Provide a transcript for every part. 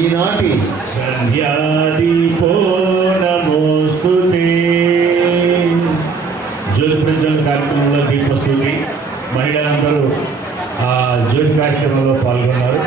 ఈనాటి సంధ్యాదీపో నమోస్తుతే జ్యోతి ప్రజ్వలన కార్యక్రమంలో దీపస్తుతి మహిళలందరూ ఆ జ్యోతి కార్యక్రమంలో పాల్గొన్నారు.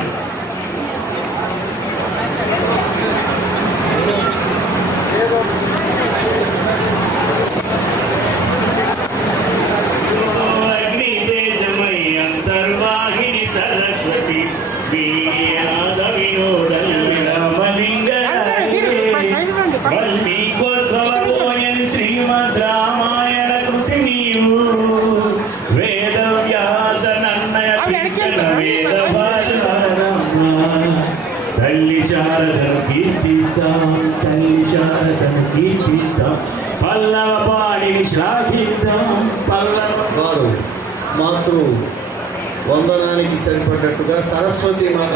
తల్లి శారదను కీర్తిద్దాం, తల్లి శారదను కీర్తిద్దాం, పల్లవ పాడి శ్లాఘిద్దాం. వారు మాతృ వందనానికి సరిపడ్డట్టుగా సరస్వతి మాత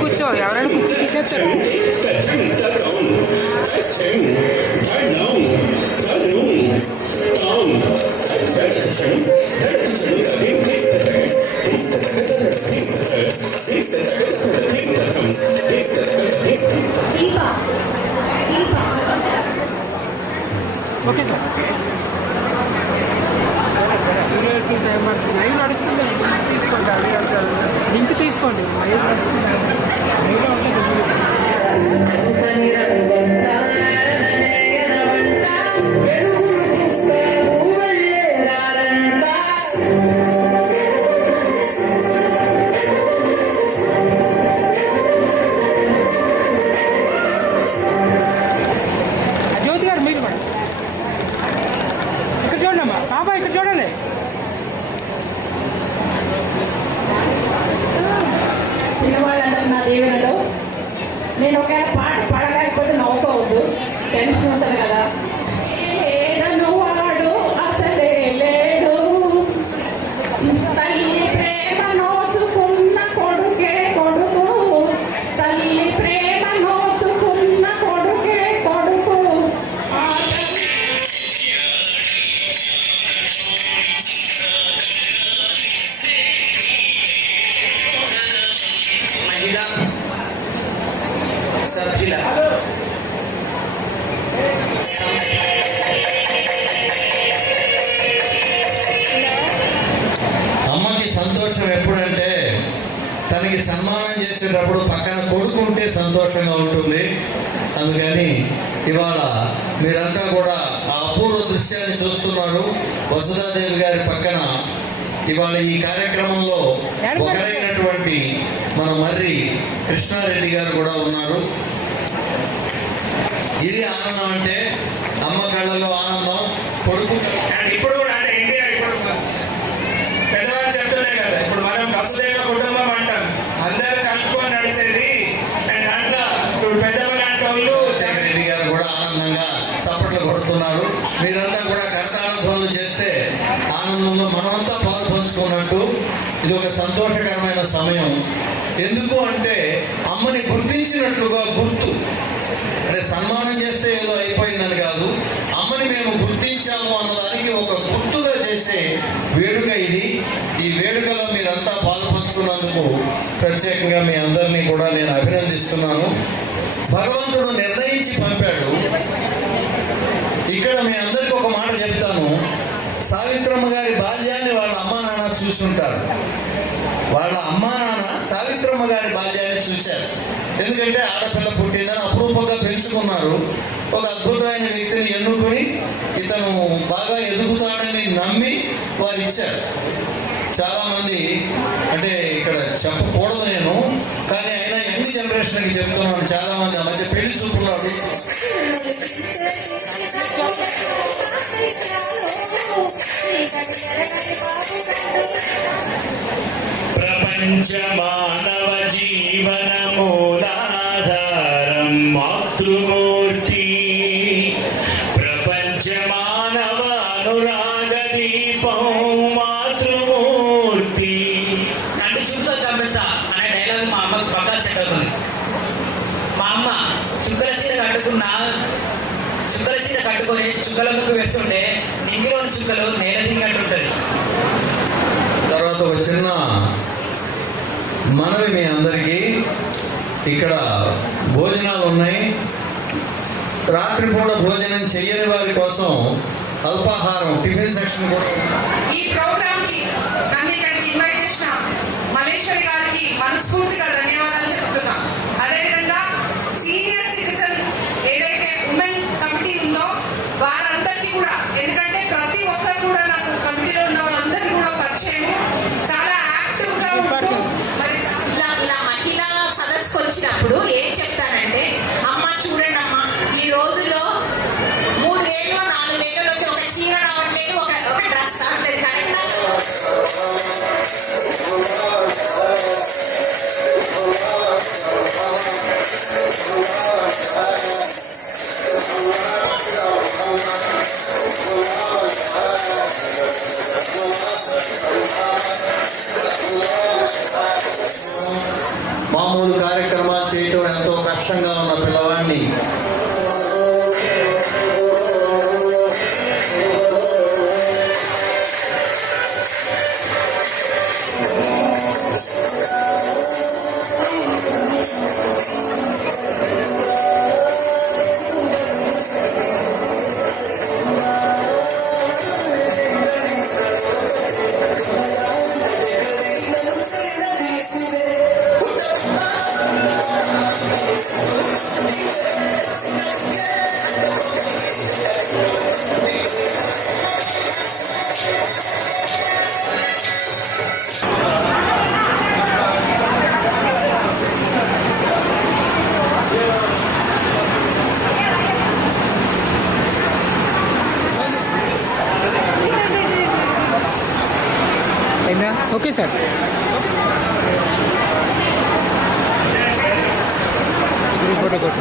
కూర్చో, ఎవరైనా కూర్చో తీసేస్తారు. ఓకే సార్, లైవ్ అడుగుతుంది, తీసుకోండి, లింక్ తీసుకోండి. జ్యోతి గారు మీరు కూడా ఇక్కడ చూడండి అమ్మా, పాప ఇక్కడ చూడండి. చిన్నవాళ్ళందరూ నా దీవెనలో. నేను ఒకవేళ పాట పాడలేకపోతే నవ్వుకోవద్దు, టెన్షన్ ఉంటుంది కదా. ఏదను వాడు అసలే లేడు, తల్లి ప్రేమ నోచుకున్న కొడుకే కొడుకు, తల్లి ప్రేమ నోచుకున్న కొడుకే కొడుకు. మహిళా సభ్యుల అమ్మకి సంతోషం ఎప్పుడంటే తనకి సన్మానం చేసేటప్పుడు పక్కన కొడుకుంటే సంతోషంగా ఉంటుంది. అందుకని ఇవాళ మీరంతా కూడా ఆ అపూర్వ దృశ్యాన్ని చూస్తున్నారు. వసుధాదేవి గారి పక్కన ఇవాళ ఈ కార్యక్రమంలో ఒకరైనటువంటి మన మర్రి కృష్ణారెడ్డి గారు కూడా ఉన్నారు. ఇది ఆనందం అంటే అమ్మ కళ్ళలో ఆనందం, కొడుకు ఇప్పుడు కూడా అంటే ఇండియా ఇప్పుడు పెద్దవాళ్ళు చెప్తున్నాయి కదా, ఇప్పుడు మనం వసుదైవ కుటుంబం అంటాం, అందరూ కలుపుకొని నడిచేది. అండ్ దాంట్లో ఇప్పుడు పెద్దవాళ్ళు అంటే వాళ్ళు రెడ్డి గారు కూడా ఆనందంగా చప్పట్లు కొడుతున్నారు. మీరంతా కూడా కరతాళధ్వనులు చేస్తే ఆనందంలో మనమంతా పాలు పంచుకున్నట్టు. ఇది ఒక సంతోషకరమైన సమయం. ఎందుకు అంటే అమ్మని గుర్తించినట్లుగా గుర్తు. అంటే సన్మానం చేస్తే ఏదో అయిపోయిందని కాదు, అమ్మని మేము గుర్తించాము అన్నదానికి ఒక గుర్తుగా చేసే వేడుక ఇది. ఈ వేడుకలో మీరంతా పాల్పంచుకున్నందుకు ప్రత్యేకంగా మీ అందరినీ కూడా నేను అభినందిస్తున్నాను. భగవంతుడు నిర్ణయించి పంపాడు. ఇక్కడ మీ అందరికీ ఒక మాట చెప్తాను. సావిత్రమ్మ గారి బాల్యాన్ని వాళ్ళ అమ్మా నాన్న చూస్తుంటారు. వాళ్ళ అమ్మా నాన్న సావిత్రమ్మ గారి బాల్యాన్ని చూశారు. ఎందుకంటే ఆడపిల్ల పుట్టిందని అపురూపంగా పెంచుకున్నారు. ఒక అద్భుతమైన వ్యక్తిని ఎన్నుకొని ఇతను బాగా ఎదుగుతాడని నమ్మి వారు ఇచ్చారు. చాలామంది అంటే ఇక్కడ చెప్పకూడదు నేను, కానీ అయినా యంగ్ జనరేషన్కి చెప్తున్నాను. చాలామంది ఆ మధ్య పెళ్లి చూపున్నారు. ప్రపంచ మానవ జీవన మూలాధారం మాతృమూర్తి, ప్రపంచ మానవ అనురాగ దీపం మాతృమూర్తి. అంటే చుట్టూ చంపేస్తా అనే డైలాగ్ మా అమ్మకి పక్కా సెట్ అవుతుంది. మా అమ్మ చుక్కల చీర కట్టుకున్న చుక్కల చీర కట్టుకొని చుక్కల ముగ్గు వేస్తుంటే నింగిలోని చుక్కలు నేల దిగంటుంటది. తర్వాత ఒక చిన్న మనవి మీ అందరికీ, ఇక్కడ భోజనాలు ఉన్నాయి. రాత్రిపూట భోజనం చెయ్యని వారి కోసం అల్పాహారం టిఫిన్ సెక్షన్ కూడా ఉంది. ఈ ప్రోగ్రామ్ కి నన్ను ఇక్కడికి ఇన్వైట్ చేసిన మల్లేశ్వరి గారికి మనస్ఫూర్తిగా ధన్యవాదాలు చెప్తున్నా. అదేవిధంగా సీనియర్ సిటిజన్ ఏదైతే ఉమెన్ కమిటీ ఉందో వారందరికీ కూడా, ఎందుకంటే ప్రతి ఒక్కరు కూడా నాకు కమిటీలో ఉన్న వాళ్ళందరికీ కూడా పరిచయం, చాలా యాక్టివ్ గా ఉంటూ మరి ఇలా మహిళా సదస్సుకు వచ్చినప్పుడు ఏం చెప్తానంటే, అమ్మ చూడండి అమ్మ, ఈ రోజులో 3,000 4,000 ఒక చీర రావట్లేదు, ఒక డ్రెస్ రావట్లేదు. కరెక్టా? మామూలు కార్యక్రమాలు చేయటం ఎంతో కష్టంగా ఉన్న పిల్లవాడిని అయిందా? Okay sir. గ్రూప్ ఫోటో కొట్టు.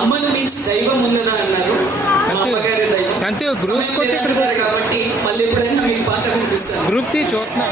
అమ్మను మించి దైవం ఉన్నదా అన్నారు. మా అమ్మగారి దైవం. శాంతి గ్రూప్ సమయం కొట్టి లేదంటున్నారు కాబట్టి మళ్ళీ ఎప్పుడైనా మీకు పాట వినిపిస్తాను. గ్రూప్ తీ చూస్తున్నా.